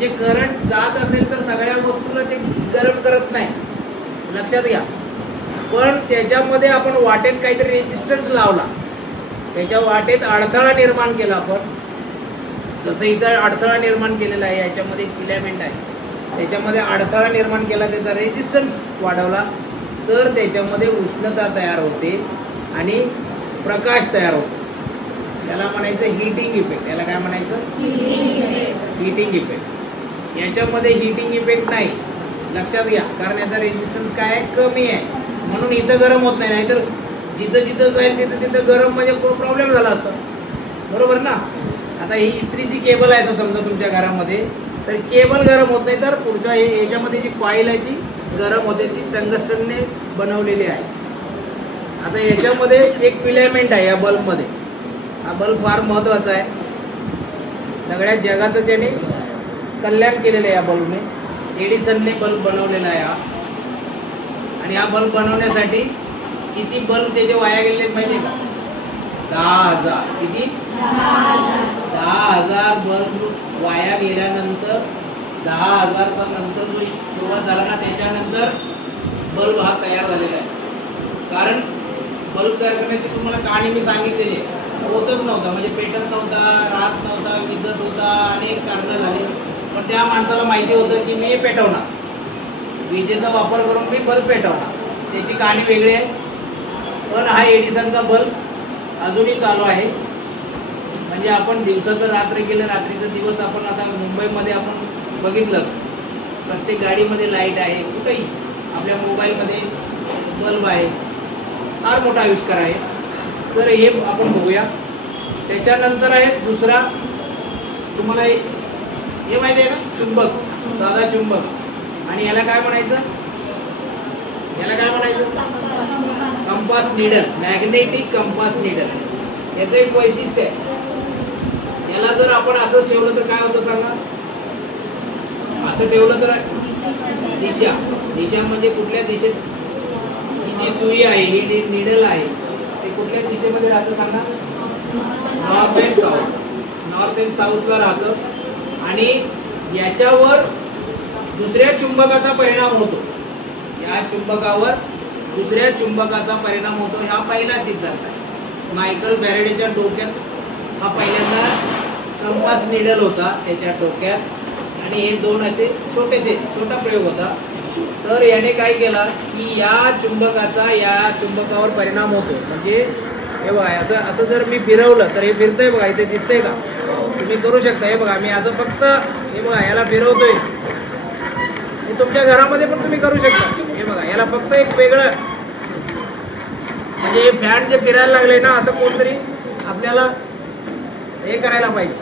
म्हणजे करंट जात असेल तर सगळ्या वस्तूला ते गरम करत नाही, लक्षात घ्या. पण त्याच्यामध्ये आपण वाटेत काहीतरी रेजिस्टन्स लावला, त्याच्या वाटेत अडथळा निर्माण केला. आपण जसं इथं अडथळा निर्माण केलेला आहे, याच्यामध्ये एक फिलामेंट आहे, त्याच्यामध्ये अडथळा निर्माण केला, त्याचा रेजिस्टन्स वाढवला, तर त्याच्यामध्ये उष्णता तयार होते आणि प्रकाश तयार होतो. याला म्हणायचं हीटिंग इफेक्ट. याला काय म्हणायचं? Heating effect. याच्यामध्ये हीटिंग इफेक्ट नाही, लक्षात घ्या, कारण याचा रेजिस्टन्स काय आहे? कमी आहे, म्हणून इथं गरम होत नाही. नाहीतर जिथं जिथं जाईल तिथं तिथं गरम म्हणजे प्रॉब्लेम झाला असता, बरोबर ना. आता ही इस्त्रीची केबल आहे असं समजा तुमच्या घरामध्ये, तर केबल गरम होत नाही, तर पुढच्या याच्यामध्ये जी कॉईल आहे ती गरम होते, ती टंगस्टनने बनवलेली आहे. आता याच्यामध्ये एक फिलामेंट आहे या बल्बमध्ये. हा बल्ब फार महत्त्वाचा आहे, सगळ्या जगाचं त्याने कल्याण केलेलं आहे या बल्बने. एडिसनने बल्ब बनवलेला आहे हा. आणि हा बल्ब बनवण्यासाठी किती बल्ब त्याचे वाया गेलेले माहिती आहे का? 10,000. किती? 10,000 बल्ब वाया गेल्यानंतर, 10,000चा नंतर जो सुरुवात झाला ना, त्याच्यानंतर बल्ब हा तयार झालेला आहे. कारण बल्ब तयार करण्याची तुम्हाला कहाणी मी सांगितलेली आहे. होतच नव्हता, म्हणजे पेटत नव्हता, राहत नव्हता, विजत होता, अनेक कारणं झाली. पण त्या माणसाला माहिती होतं की मी हे पेटवणार, विजेचा वापर करून मी बल्ब पेटवणार. त्याची कहाणी वेगळी आहे. पण हा एडिसनचा बल्ब अजूनही चालू आहे. म्हणजे आपण दिवसाचं रात्र केलं, रात्रीचं दिवस. आपण आता मुंबईमध्ये आपण बघितलं, प्रत्येक गाडीमध्ये लाईट आहे, कुठेही आपल्या मोबाईलमध्ये बल्ब आहे. फार मोठा आविष्कार आहे. तर हे आपण बघूया. त्याच्यानंतर आहे दुसरा, तुम्हाला हे माहिती आहे ना, चुंबक, साधा चुंबक. आणि याला काय म्हणायचं? याला काय म्हणायचं? Compass needle, magnetic compass needle. याचं एक वैशिष्ट्य आहे, याला जर आपण असंच ठेवलं तर काय होतं सांगा? असं ठेवलं तर दिशा, दिशा म्हणजे कुठल्या दिशेत? ही जी सुई आहे, ही निडल आहे, ते कुठल्या दिशेमध्ये राहतं सांगा? North and south. North and साऊथला राहतं. आणि याच्यावर दुसऱ्या चुंबकाचा परिणाम होतो. या चुंबकावर दुसऱ्या चुंबकाचा परिणाम होतो. हा पहिला सिद्धांत आहे. मायकल फॅरेडेच्या डोक्यात हा पहिल्यांदा कंपास निडल होता त्याच्या डोक्यात, आणि हे दोन असे छोटा प्रयोग होता. तर याने काय केला की या चुंबकाचा या चुंबकावर परिणाम होतो. म्हणजे हे बघा, असं जर मी फिरवलं तर हे फिरतंय बघा, इथे दिसतंय का? तुम्ही करू शकता. हे बघा, मी असं फक्त हे बघा याला फिरवतोय. हे तुमच्या घरामध्ये पण तुम्ही करू शकता. हे बघा, याला फक्त एक वेगळं, म्हणजे हे फॅन जे फिरायला लागले ना, असं कोणतरी आपल्याला हे करायला पाहिजे.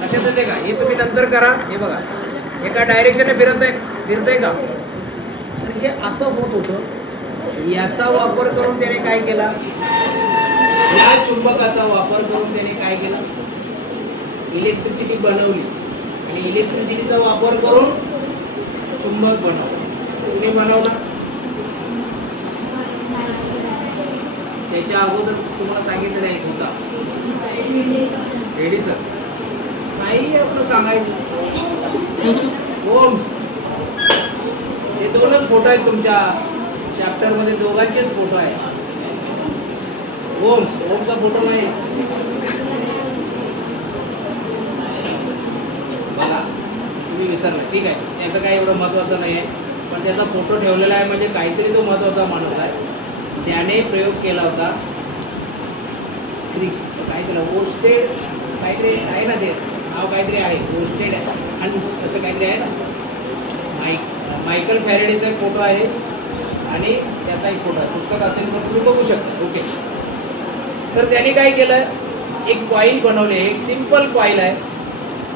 लक्षात येते का? हे तुम्ही नंतर करा. हे बघा, एका डायरेक्शनने फिरतंय का? तर हे असं होत होतं. याचा वापर करून त्याने काय केला? या चुंबकाचा वापर करून त्याने काय केला? इलेक्ट्रिसिटी बनवली. आणि इलेक्ट्रिसिटीचा वापर करून चुंबक बनवलं. कुणी बनवलं? त्याच्या अगोदर तुम्हाला सांगितलं एक होता, एडिसन. काही आपलं सांगायचं, ओम्स. हे दोनच फोटो आहेत तुमच्या चॅप्टरमध्ये, दोघांचेच फोटो आहेत. ओमचा फोटो नाही बघा, तुम्ही विसरला, ठीक आहे, त्याचं काही एवढं महत्त्वाचं नाही आहे. पण त्याचा फोटो ठेवलेला आहे म्हणजे काहीतरी तो महत्त्वाचा माणूस आहे. त्याने प्रयोग केला होता. काहीतरी ओस्टेड काहीतरी आहे ना, ते नाव काहीतरी आहे, ओस्टेड आणि असं काहीतरी आहे ना. मायकल फॅरेडेचा एक फोटो आहे आणि त्याचा एक फोटो आहे. पुस्तक असेल तर तुम्ही बघू शकता. ओके. तर त्याने काय केलं, एक कॉईल बनवले. एक सिंपल कॉईल आहे.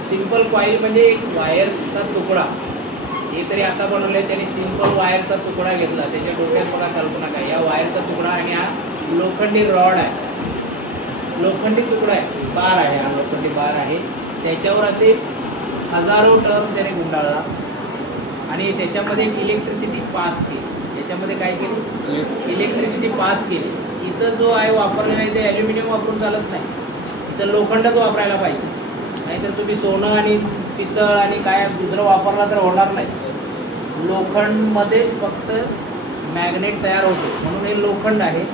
सिंपल कॉईल म्हणजे एक वायरचा तुकडा. हे तरी आता बनवले. त्याने सिंपल वायरचा तुकडा घेतला. त्याच्या डोक्यात बघा कल्पना काय, या वायरचा तुकडा आणि हा लोखंडी रॉड आहे, लोखंडी तुकडा आहे, बार आहे, हा लोखंडी बार आहे. त्याच्यावर असे हजारो टर्न त्याने गुंडाळला आणि त्याच्यामध्ये इलेक्ट्रिसिटी पास केली. याच्यामध्ये काय केली? इलेक्ट्रिसिटी पास केली. इथं जो आहे वापरलेला आहे ते ॲल्युमिनियम वापरून चालत नाही, इथं लोखंडच वापरायला पाहिजे. नाहीतर तुम्ही सोनं आणि पितळ आणि काय दुसरं वापरला तर होणार नाही. लोखंडमध्येच फक्त मॅग्नेट तयार होतो, म्हणून हे लोखंड आहे.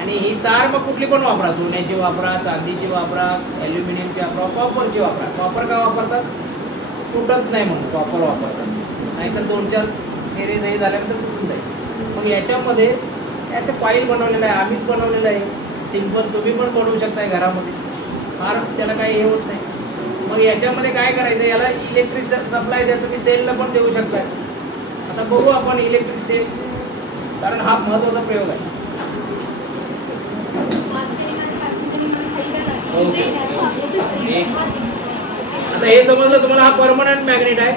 आणि ही तार मग कुठली पण वापरा, सोन्याची वापरा, चांदीची वापरा, ॲल्युमिनियमची वापरा, कॉपरची वापरा. कॉपर का वापरतात? तुटत नाही म्हणून कॉपर वापरतात, नाहीतर 2-4 फेरे नाही झाल्यानंतर तुटून जाईल. मग याच्यामध्ये असं कॉईल बनवलेलं आहे, आम्हीच बनवलेलं आहे. सिंपल तुम्ही पण बनवू शकताय घरामध्ये, फार त्याला काही हे होत नाही. मग याच्यामध्ये काय करायचं, याला इलेक्ट्रिक सप्लाय द्या, तुम्ही सेलला पण देऊ शकताय. आता बघू आपण इलेक्ट्रिक सेल, कारण हा महत्त्वाचा प्रयोग आहे. आता हे समजलं तुम्हाला, हा परमनंट मॅग्नेट आहे,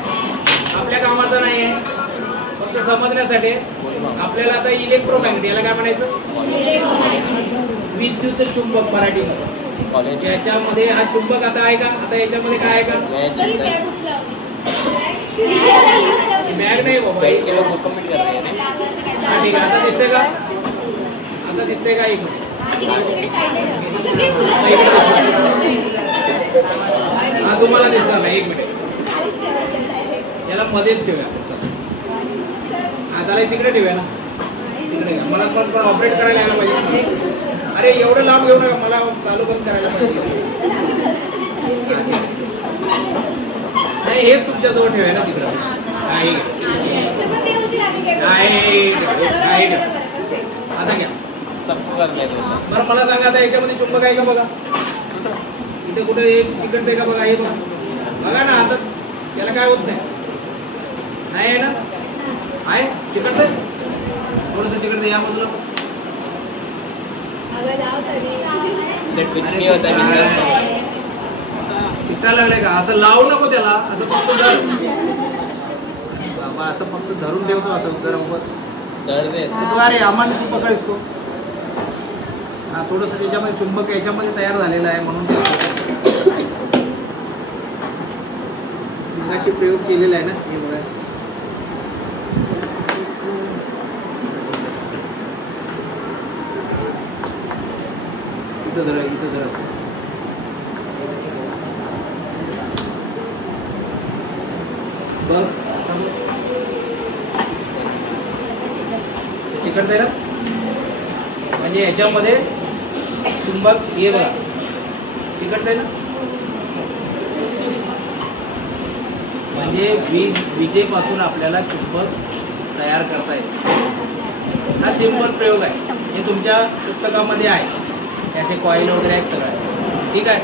आपल्या कामाचा नाही आहे, फक्त समजण्यासाठी. आपल्याला आता इलेक्ट्रोमॅग्नेट, याला काय म्हणायचं? विद्युत चुंबक मराठीमध्ये. याच्यामध्ये हा चुंबक आता आहे का? आता याच्यामध्ये काय आहे का? बॅग नाही बाबा. ठीक आहे, आता दिसते का? आता दिसते का? एक मिनिट, हा तुम्हाला दिसणार नाही. एक मिनिट, याला मध्येच ठेवूया. त्याला तिकडे ठेवूया ना, तिकडे. मला पण ऑपरेट करायला यायला पाहिजे. अरे एवढं लांब घेऊ नका, मला चालू बंद करायला पाहिजे. नाही, हेच तुमच्याजवळ ठेवूया ना तिकडं. आता घ्या. बरं मला सांगा, आता याच्यामध्ये चुंबक आहे का बघा? इथे कुठे चिकटते का बघा? हे बघा ना, आता त्याला काय होत नाही. नाही आहे ना? आहे चिकटतंय, थोडंसं चिकटतंय या बाजूला. चिकटा लागलाय का? असं लावू नको त्याला, असं फक्त धर बाबा, असं फक्त धरून ठेवतो असं जरा उभं. अरे आम्हाला तू पकड इसको. हा, थोडंसं त्याच्यामध्ये चुंबक याच्यामध्ये तयार झालेलं आहे, म्हणून मगाशी प्रयोग केलेला आहे ना. हे बघा, इथं धरा, इथं धरा. बघ चिकटतंय ना, म्हणजे याच्यामध्ये चुंबक हे बघा चिकटतंय ना, म्हणजे विजेपासून आपल्याला चुंबक तयार करता येते. हा सिंपल प्रयोग आहे, हे तुमच्या पुस्तकामध्ये आहे. त्याचे कॉईल वगैरे आहेत सगळं, ठीक आहे.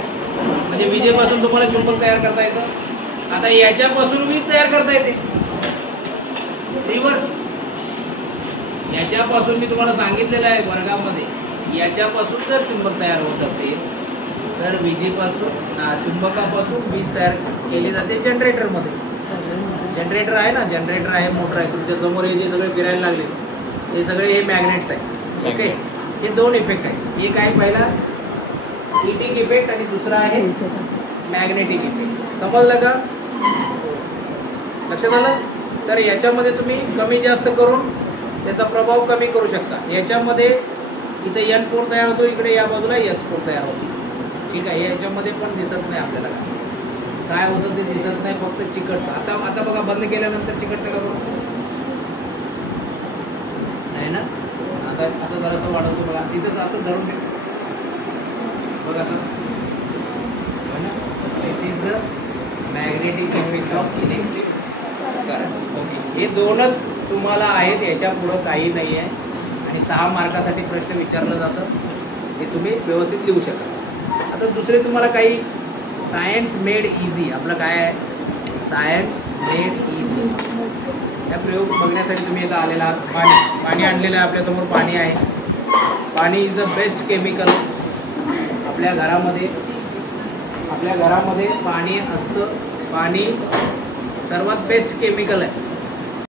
म्हणजे विजेपासून तुम्हाला चुंबक तयार करता येतं. आता याच्यापासून वीज तयार करता येते, रिव्हर्स. याच्यापासून मी तुम्हाला सांगितलेलं आहे वर्गामध्ये, याच्यापासून जर चुंबक तयार होत असेल तर विजेपासून चुंबकापासून वीज तयार केली जाते जनरेटरमध्ये. जनरेटर आहे ना, जनरेटर आहे, मोटर आहे. तुमच्या समोर हे जे सगळे फिरायला लागले हे सगळे हे मॅग्नेट्स आहेत. ओके, हे 2 इफेक्ट आहेत. एक आहे पहिला हीटिंग इफेक्ट आणि दुसरा आहे मॅग्नेटिक इफेक्ट. समजलं का? लक्षात आलं? तर याच्यामध्ये तुम्ही कमी जास्त करून त्याचा प्रभाव कमी करू शकता. याच्यामध्ये इथे N पोल तयार होतो, इकडे या बाजूला S पोल तयार होतो, ठीक आहे. याच्यामध्ये पण दिसत नाही आपल्याला काय होतं, ते दिसत नाही, फक्त चिकटतं. आता बघा, बंद केल्यानंतर चिकटतं का बघा? आहे ना. आता जरासं वाढवतो बघा, तिथंच असं धरून ठेव बघा. आता this is the magnetic effect of electric current. Okay, हे 2च तुम्हाला आहेत, याच्या पुढं काही नाही आहे. आणि 6 मार्कासाठी प्रश्न विचारलं जातं, हे तुम्ही व्यवस्थित लिहू शकाल. आता दुसरे तुम्हाला काही सायन्स मेड इझी, आपलं काय आहे, सायन्स मेड इझी. या प्रयोग बघण्यासाठी तुम्ही इथं आलेला आहात. पाणी आणलेलं आहे आपल्यासमोर, पाणी आहे. पाणी इज अ बेस्ट केमिकल. आपल्या घरामध्ये पाणी असतं. पाणी सर्वात बेस्ट केमिकल आहे.